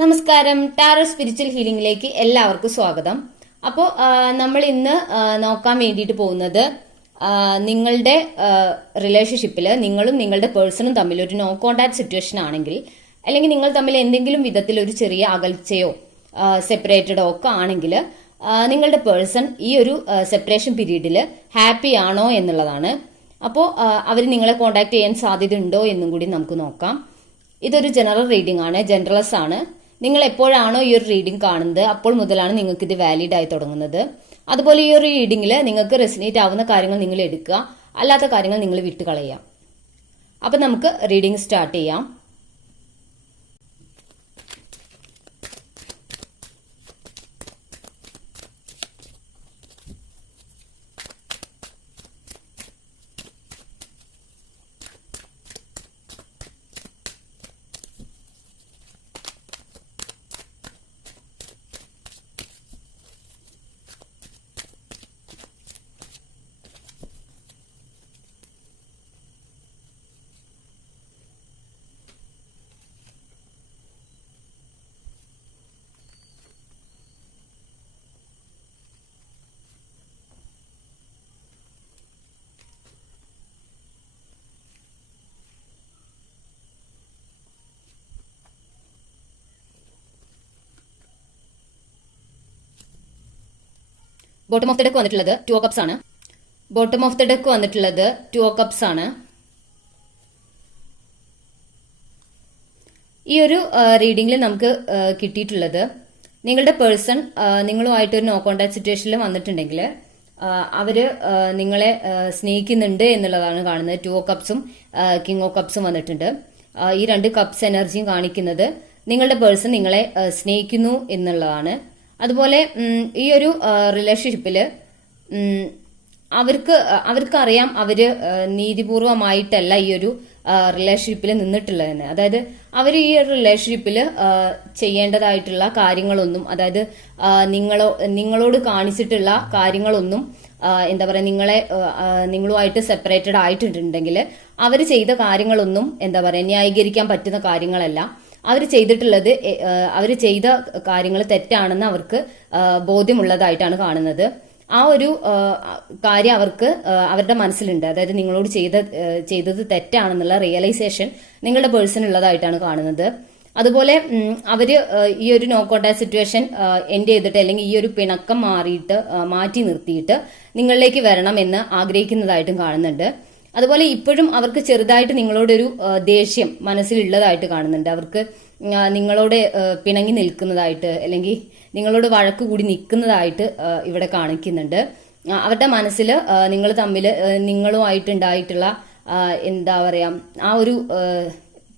നമസ്കാരം. Tarot spiritual ഹീലിംഗിലേക്ക് എല്ലാവർക്കും സ്വാഗതം. അപ്പോൾ നമ്മൾ ഇന്ന് നോക്കാൻ വേണ്ടിയിട്ട് പോകുന്നത് നിങ്ങളുടെ റിലേഷൻഷിപ്പിൽ നിങ്ങളും നിങ്ങളുടെ പേഴ്സണും തമ്മിൽ ഒരു നോ കോണ്ടാക്ട് സിറ്റുവേഷൻ ആണെങ്കിൽ, അല്ലെങ്കിൽ നിങ്ങൾ തമ്മിൽ എന്തെങ്കിലും വിധത്തിൽ ഒരു ചെറിയ അകൽച്ചയോ സെപ്പറേറ്റഡോ ഒക്കെ ആണെങ്കിൽ നിങ്ങളുടെ പേഴ്സൺ ഈ ഒരു സെപ്പറേഷൻ പീരീഡിൽ ഹാപ്പി ആണോ എന്നുള്ളതാണ്. അപ്പോൾ അവർ നിങ്ങളെ കോണ്ടാക്ട് ചെയ്യാൻ സാധ്യതയുണ്ടോ എന്നും കൂടി നമുക്ക് നോക്കാം. ഇതൊരു ജനറൽ റീഡിംഗ് ആണ്, ജനറൽസ് ആണ്. നിങ്ങൾ എപ്പോഴാണോ ഈ ഒരു റീഡിംഗ് കാണുന്നത് അപ്പോൾ മുതലാണ് നിങ്ങൾക്ക് ഇത് വാലിഡ് ആയി തുടങ്ങുന്നത്. അതുപോലെ ഈ ഒരു റീഡിംഗിൽ നിങ്ങൾക്ക് റെസിനേറ്റ് ആവുന്ന കാര്യങ്ങൾ നിങ്ങൾ എടുക്കുക, അല്ലാത്ത കാര്യങ്ങൾ നിങ്ങൾ വിട്ടുകളയാം. അപ്പൊ നമുക്ക് റീഡിംഗ് സ്റ്റാർട്ട് ചെയ്യാം. ബോട്ടം ഓഫ് ദ ഡെക്ക് വന്നിട്ടുള്ളത് 2 ഓഫ് കപ്സ് ആണ്. ബോട്ടം ഓഫ് ദ ഡെക്ക് വന്നിട്ടുള്ളത് 2 ഓഫ് കപ്സ് ആണ്. ഈ ഒരു റീഡിംഗിൽ നമുക്ക് കിട്ടിയിട്ടുള്ളത്, നിങ്ങളുടെ പേഴ്സൺ നിങ്ങളുമായിട്ട് ഒരു നോ കോണ്ടാക്ട് സിറ്റുവേഷനിൽ വന്നിട്ടുണ്ടെങ്കിൽ അവര് നിങ്ങളെ സ്നേഹിക്കുന്നുണ്ട് എന്നുള്ളതാണ് കാണുന്നത്. 2 ഓഫ് കപ്സും കിങ് ഓഫ് കപ്സും വന്നിട്ടുണ്ട്. ഈ 2 കപ്സ് എനർജിയും കാണിക്കുന്നത് നിങ്ങളുടെ പേഴ്സൺ നിങ്ങളെ സ്നേഹിക്കുന്നു എന്നുള്ളതാണ്. അതുപോലെ ഈ ഒരു റിലേഷൻഷിപ്പില് അവർക്കറിയാം അവര് നീതിപൂർവമായിട്ടല്ല ഈ ഒരു റിലേഷൻഷിപ്പിൽ നിന്നിട്ടുള്ളതെന്ന്. അതായത് അവർ ഈ ഒരു റിലേഷൻഷിപ്പിൽ ചെയ്യേണ്ടതായിട്ടുള്ള കാര്യങ്ങളൊന്നും, അതായത് നിങ്ങളോട് കാണിച്ചിട്ടുള്ള കാര്യങ്ങളൊന്നും, എന്താ പറയാ, നിങ്ങളുമായിട്ട് സെപ്പറേറ്റഡ് ആയിട്ടുണ്ടെങ്കിൽ അവർ ചെയ്ത കാര്യങ്ങളൊന്നും എന്താ പറയാ ന്യായീകരിക്കാൻ പറ്റുന്ന കാര്യങ്ങളല്ല. അവർ ചെയ്ത കാര്യങ്ങൾ തെറ്റാണെന്ന് അവർക്ക് ബോധ്യമുള്ളതായിട്ടാണ് കാണുന്നത്. ആ ഒരു കാര്യം അവർക്ക് അവരുടെ മനസ്സിലുണ്ട്. അതായത് നിങ്ങളോട് ചെയ്തത് തെറ്റാണെന്നുള്ള റിയലൈസേഷൻ നിങ്ങളുടെ പേഴ്സൺ ഉള്ളതായിട്ടാണ് കാണുന്നത്. അതുപോലെ അവര് ഈ ഒരു നോ കോണ്ടാക്ട് സിറ്റുവേഷൻ എൻഡ് ചെയ്തിട്ട്, അല്ലെങ്കിൽ ഈ ഒരു പിണക്കം മാറ്റി നിർത്തിയിട്ട് നിങ്ങളിലേക്ക് വരണം എന്ന് ആഗ്രഹിക്കുന്നതായിട്ടും കാണുന്നുണ്ട്. അതുപോലെ ഇപ്പോഴും അവർക്ക് ചെറുതായിട്ട് നിങ്ങളോടൊരു ദേഷ്യം മനസ്സിലുള്ളതായിട്ട് കാണുന്നുണ്ട്. അവർക്ക് നിങ്ങളോട് പിണങ്ങി നിൽക്കുന്നതായിട്ട്, അല്ലെങ്കിൽ നിങ്ങളോട് വഴക്ക് കൂടി നിൽക്കുന്നതായിട്ട് ഇവിടെ കാണിക്കുന്നുണ്ട്. അവരുടെ മനസ്സിൽ നിങ്ങൾ തമ്മിൽ നിങ്ങളുമായിട്ടുണ്ടായിട്ടുള്ള എന്താ പറയാ ആ ഒരു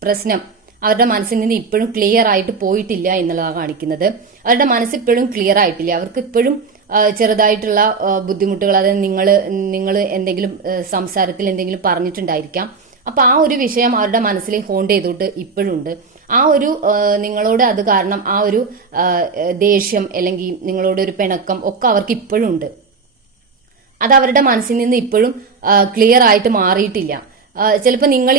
പ്രശ്നം അവരുടെ മനസ്സിൽ നിന്ന് ഇപ്പോഴും ക്ലിയർ ആയിട്ട് പോയിട്ടില്ല എന്നുള്ളതാണ് കാണിക്കുന്നത്. അവരുടെ മനസ്സ് ഇപ്പോഴും ക്ലിയർ ആയിട്ടില്ല. അവർക്ക് ഇപ്പോഴും ചെറുതായിട്ടുള്ള ബുദ്ധിമുട്ടുകൾ, അതായത് നിങ്ങൾ എന്തെങ്കിലും സംസാരത്തിൽ എന്തെങ്കിലും പറഞ്ഞിട്ടുണ്ടായിരിക്കാം. അപ്പൊ ആ ഒരു വിഷയം അവരുടെ മനസ്സിൽ ഹോണ്ട് ചെയ്തിട്ട് ഇപ്പോഴും ഉണ്ട്. ആ ഒരു നിങ്ങളോട് അത് കാരണം ആ ഒരു ദേഷ്യം, അല്ലെങ്കിൽ നിങ്ങളോട് ഒരു പിണക്കം ഒക്കെ അവർക്ക് ഇപ്പോഴും ഉണ്ട്. അത് അവരുടെ മനസ്സിൽ നിന്ന് ഇപ്പോഴും ക്ലിയർ ആയിട്ട് മാറിയിട്ടില്ല. ചിലപ്പോൾ നിങ്ങൾ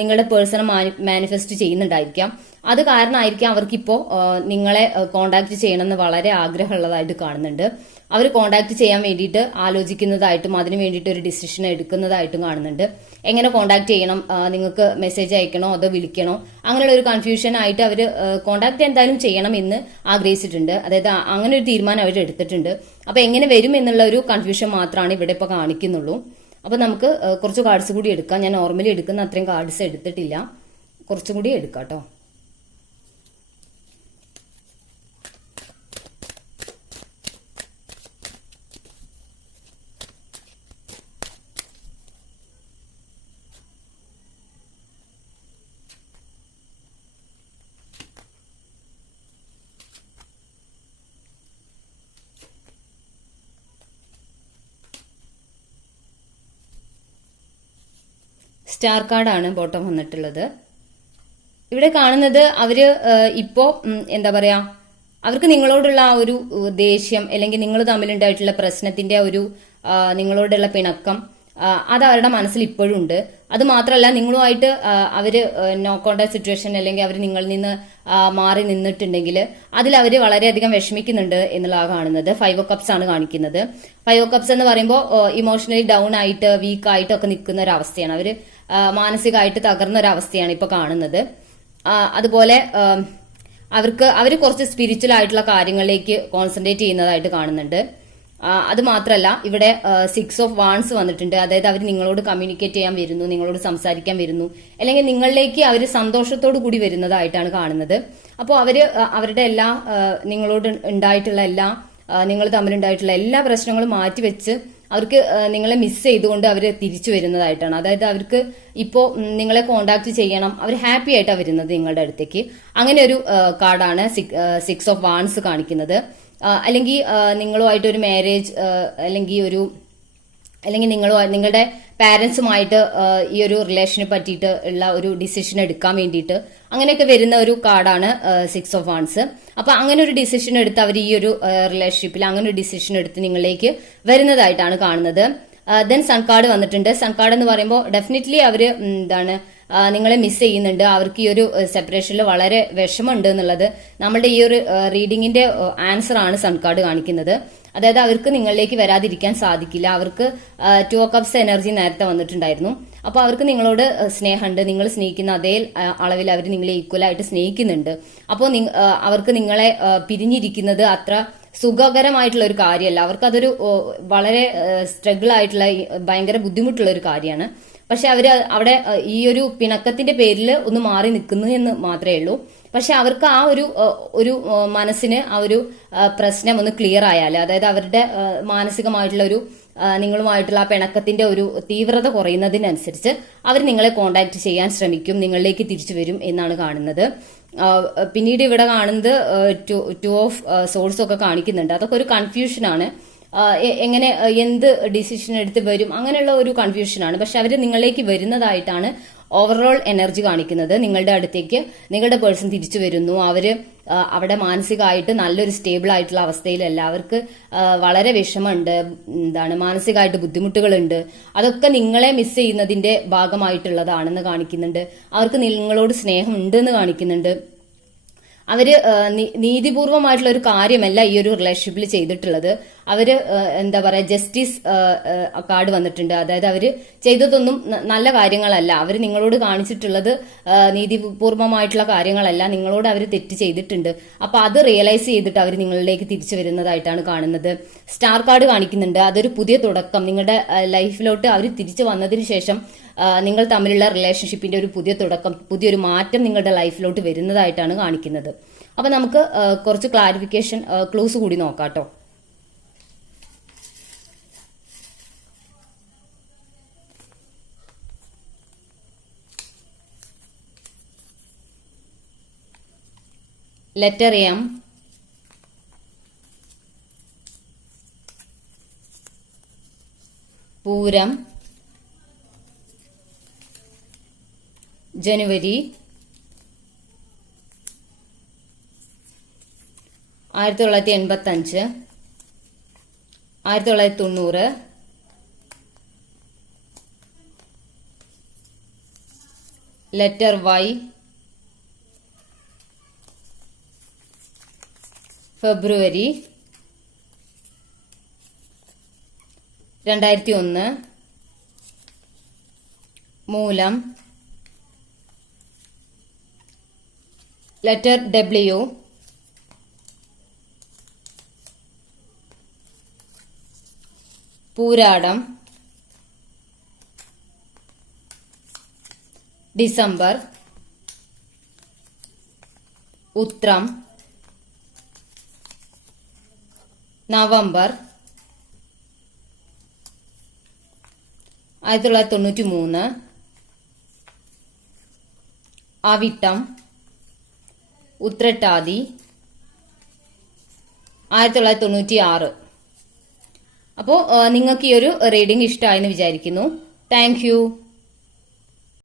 നിങ്ങളുടെ പേഴ്സണെ മാനിഫെസ്റ്റ് ചെയ്യുന്നുണ്ടായിരിക്കാം. അത് കാരണമായിരിക്കാം അവർക്കിപ്പോ നിങ്ങളെ കോണ്ടാക്ട് ചെയ്യണമെന്ന് വളരെ ആഗ്രഹമുള്ളതായിട്ട് കാണുന്നുണ്ട്. അവർ കോണ്ടാക്ട് ചെയ്യാൻ വേണ്ടിയിട്ട് ആലോചിക്കുന്നതായിട്ടും അതിന് വേണ്ടിയിട്ട് ഒരു ഡിസിഷൻ എടുക്കുന്നതായിട്ടും കാണുന്നുണ്ട്. എങ്ങനെ കോണ്ടാക്ട് ചെയ്യണം, നിങ്ങൾക്ക് മെസ്സേജ് അയക്കണോ അതോ വിളിക്കണോ, അങ്ങനെയുള്ള ഒരു കൺഫ്യൂഷൻ ആയിട്ട് അവർ കോണ്ടാക്ട് എന്തായാലും ചെയ്യണം എന്ന് ആഗ്രഹിച്ചിട്ടുണ്ട്. അതായത് അങ്ങനെ ഒരു തീരുമാനം അവർ എടുത്തിട്ടുണ്ട്. അപ്പൊ എങ്ങനെ വരും എന്നുള്ള ഒരു കൺഫ്യൂഷൻ മാത്രമാണ് ഇവിടെ ഇപ്പൊ കാണിക്കുന്നുള്ളൂ. അപ്പൊ നമുക്ക് കുറച്ച് കാർഡ്സ് കൂടി എടുക്കാം. ഞാൻ നോർമലി എടുക്കുന്ന അത്രയും കാർഡ്സ് എടുത്തിട്ടില്ല, കുറച്ചും കൂടി എടുക്കാം കേട്ടോ. സ്റ്റാർ കാർഡാണ് ബോട്ടം വന്നിട്ടുള്ളത്. ഇവിടെ കാണുന്നത് അവര് ഇപ്പോ എന്താ പറയാ, അവർക്ക് നിങ്ങളോടുള്ള ആ ഒരു ദേഷ്യം, അല്ലെങ്കിൽ നിങ്ങൾ തമ്മിലുണ്ടായിട്ടുള്ള പ്രശ്നത്തിന്റെ ഒരു നിങ്ങളോടുള്ള പിണക്കം, അത് അവരുടെ മനസ്സിൽ ഇപ്പോഴും ഉണ്ട്. അത് മാത്രമല്ല നിങ്ങളുമായിട്ട് അവര് നോ കോണ്ടാക്ട് സിറ്റുവേഷൻ അല്ലെങ്കിൽ അവർ നിങ്ങളിൽ നിന്ന് മാറി നിന്നിട്ടുണ്ടെങ്കിൽ അതിൽ അവർ വളരെയധികം വിഷമിക്കുന്നുണ്ട് എന്നുള്ളതാണ് കാണുന്നത്. 5 of Cups ആണ് കാണിക്കുന്നത്. 5 of Cups എന്ന് പറയുമ്പോൾ ഇമോഷണലി ഡൗൺ ആയിട്ട് വീക്ക് ആയിട്ടൊക്കെ നിൽക്കുന്ന ഒരു അവസ്ഥയാണ്. അവര് മാനസികമായിട്ട് തകർന്ന ഒരു അവസ്ഥയാണ് ഇപ്പൊ കാണുന്നത്. അതുപോലെ അവര് കുറച്ച് സ്പിരിച്വൽ ആയിട്ടുള്ള കാര്യങ്ങളിലേക്ക് കോൺസെൻട്രേറ്റ് ചെയ്യുന്നതായിട്ട് കാണുന്നുണ്ട്. അത് മാത്രമല്ല ഇവിടെ 6 of Wands വന്നിട്ടുണ്ട്. അതായത് അവർ നിങ്ങളോട് കമ്മ്യൂണിക്കേറ്റ് ചെയ്യാൻ വരുന്നു, നിങ്ങളോട് സംസാരിക്കാൻ വരുന്നു, അല്ലെങ്കിൽ നിങ്ങളിലേക്ക് അവർ സന്തോഷത്തോടു കൂടി വരുന്നതായിട്ടാണ് കാണുന്നത്. അപ്പോൾ അവരുടെ എല്ലാ നിങ്ങളോട് ഉണ്ടായിട്ടുള്ള നിങ്ങൾ തമ്മിലുണ്ടായിട്ടുള്ള എല്ലാ പ്രശ്നങ്ങളും മാറ്റിവെച്ച് അവർക്ക് നിങ്ങളെ മിസ് ചെയ്തുകൊണ്ട് അവർ തിരിച്ചു വരുന്നതായിട്ടാണ്. അതായത് അവർക്ക് ഇപ്പോ നിങ്ങളെ കോണ്ടാക്ട് ചെയ്യണം, അവർ ഹാപ്പി ആയിട്ടാണ് വരുന്നത് നിങ്ങളുടെ അടുത്തേക്ക്. അങ്ങനെ ഒരു കാർഡാണ് 6 of Wands കാണിക്കുന്നത്. അല്ലെങ്കിൽ നിങ്ങളുമായിട്ട് ഒരു മാരേജ് അല്ലെങ്കിൽ നിങ്ങളുടെ പാരന്റ്സുമായിട്ട് ഈ ഒരു റിലേഷനെ പറ്റിയിട്ട് ഉള്ള ഒരു ഡിസിഷൻ എടുക്കാൻ വേണ്ടിയിട്ട് അങ്ങനെയൊക്കെ വരുന്ന ഒരു കാർഡാണ് 6 of Wands. അപ്പൊ അങ്ങനെ ഒരു ഡിസിഷൻ എടുത്ത് അവർ ഈ ഒരു റിലേഷൻഷിപ്പിൽ അങ്ങനെ ഒരു ഡിസിഷൻ എടുത്ത് നിങ്ങളിലേക്ക് വരുന്നതായിട്ടാണ് കാണുന്നത്. ദെൻ സൺ കാർഡ് വന്നിട്ടുണ്ട്. സൺ കാർഡ് എന്ന് പറയുമ്പോൾ ഡെഫിനറ്റ്ലി അവര് നിങ്ങളെ മിസ് ചെയ്യുന്നുണ്ട്. അവർക്ക് ഈ ഒരു സെപ്പറേഷനിൽ വളരെ വിഷമമുണ്ട് എന്നുള്ളത് നമ്മളുടെ ഈ ഒരു റീഡിങ്ങിന്റെ ആൻസർ ആണ് സൺ കാർഡ് കാണിക്കുന്നത്. അതായത് അവർക്ക് നിങ്ങളിലേക്ക് വരാതിരിക്കാൻ സാധിക്കില്ല. അവർക്ക് 2 of Cups എനർജി നേരത്തെ വന്നിട്ടുണ്ടായിരുന്നു. അപ്പൊ അവർക്ക് നിങ്ങളോട് സ്നേഹമുണ്ട്. നിങ്ങൾ സ്നേഹിക്കുന്ന അതേ അളവിൽ അവർ നിങ്ങളെ ഈക്വലായിട്ട് സ്നേഹിക്കുന്നുണ്ട്. അപ്പോൾ അവർക്ക് നിങ്ങളെ പിരിഞ്ഞിരിക്കുന്നത് അത്ര സുഖകരമായിട്ടുള്ള ഒരു കാര്യമല്ല. അവർക്കതൊരു വളരെ സ്ട്രഗിൾ ആയിട്ടുള്ള ഭയങ്കര ബുദ്ധിമുട്ടുള്ള ഒരു കാര്യമാണ്. പക്ഷെ അവിടെ ഈ ഒരു പിണക്കത്തിന്റെ പേരിൽ ഒന്ന് മാറി നിൽക്കുന്നു എന്ന് മാത്രമേ ഉള്ളൂ. പക്ഷെ അവർക്ക് ആ ഒരു മനസ്സിന് ആ ഒരു പ്രശ്നം ഒന്ന് ക്ലിയർ ആയാൽ, അതായത് അവരുടെ മാനസികമായിട്ടുള്ള ഒരു നിങ്ങളുമായിട്ടുള്ള ആ പിണക്കത്തിന്റെ ഒരു തീവ്രത കുറയുന്നതിനനുസരിച്ച് അവർ നിങ്ങളെ കോണ്ടാക്ട് ചെയ്യാൻ ശ്രമിക്കും, നിങ്ങളിലേക്ക് തിരിച്ചു വരും എന്നാണ് കാണുന്നത്. പിന്നീട് ഇവിടെ കാണുന്നത് 2 of Swords ഒക്കെ കാണിക്കുന്നുണ്ട്. അതൊക്കെ ഒരു കൺഫ്യൂഷനാണ്. എങ്ങനെ എന്ത് ഡിസിഷൻ എടുത്ത് വരും അങ്ങനെയുള്ള ഒരു കൺഫ്യൂഷനാണ്. പക്ഷെ അവർ നിങ്ങളിലേക്ക് വരുന്നതായിട്ടാണ് ഓവറോൾ എനർജി കാണിക്കുന്നത്. നിങ്ങളുടെ അടുത്തേക്ക് നിങ്ങളുടെ പേഴ്സൺ തിരിച്ചു വരുന്നു. അവര് അവിടെ മാനസികമായിട്ട് നല്ലൊരു സ്റ്റേബിൾ ആയിട്ടുള്ള അവസ്ഥയിലല്ല. അവർക്ക് വളരെ വിഷമമുണ്ട്, മാനസികമായിട്ട് ബുദ്ധിമുട്ടുകളുണ്ട്. അതൊക്കെ നിങ്ങളെ മിസ് ചെയ്യുന്നതിന്റെ ഭാഗമായിട്ടുള്ളതാണെന്ന് കാണിക്കുന്നുണ്ട്. അവർക്ക് നിങ്ങളോട് സ്നേഹം ഉണ്ടെന്ന് കാണിക്കുന്നുണ്ട്. അവര് നീതിപൂർവമായിട്ടുള്ള ഒരു കാര്യമല്ല ഈ ഒരു റിലേഷൻഷിപ്പിൽ ചെയ്തിട്ടുള്ളത്. അവര് ജസ്റ്റിസ് കാർഡ് വന്നിട്ടുണ്ട്. അതായത് അവര് ചെയ്തതൊന്നും നല്ല കാര്യങ്ങളല്ല. അവര് നിങ്ങളോട് കാണിച്ചിട്ടുള്ളത് നീതിപൂർവമായിട്ടുള്ള കാര്യങ്ങളല്ല. നിങ്ങളോട് അവര് തെറ്റ് ചെയ്തിട്ടുണ്ട്. അപ്പൊ അത് റിയലൈസ് ചെയ്തിട്ട് അവർ നിങ്ങളിലേക്ക് തിരിച്ചു വരുന്നതായിട്ടാണ് കാണുന്നത്. സ്റ്റാർ കാർഡ് കാണിക്കുന്നുണ്ട്. അതൊരു പുതിയ തുടക്കം. നിങ്ങളുടെ ലൈഫിലോട്ട് അവർ തിരിച്ചു വന്നതിന് ശേഷം നിങ്ങൾ തമ്മിലുള്ള റിലേഷൻഷിപ്പിന്റെ ഒരു പുതിയ തുടക്കം, പുതിയൊരു മാറ്റം നിങ്ങളുടെ ലൈഫിലോട്ട് വരുന്നതായിട്ടാണ് കാണിക്കുന്നത്. അപ്പൊ നമുക്ക് കുറച്ച് ക്ലാരിഫിക്കേഷൻ ക്ലൂസ് കൂടി നോക്കാട്ടോ. ലെറ്റർ M, പൂരം, ജനുവരി 1985, 1990, ലെറ്റർ Y, ഫെബ്രുവരി 2001, മൂലം, ലെറ്റർ W, പൂരാടം, ഡിസംബർ, ഉത്രം, നവംബർ 1993, അവിട്ടം, ഉത്രട്ടാതി 1996. അപ്പോൾ നിങ്ങൾക്ക് ഈ ഒരു റീഡിംഗ് ഇഷ്ടമായെന്ന് വിചാരിക്കുന്നു. Thank you.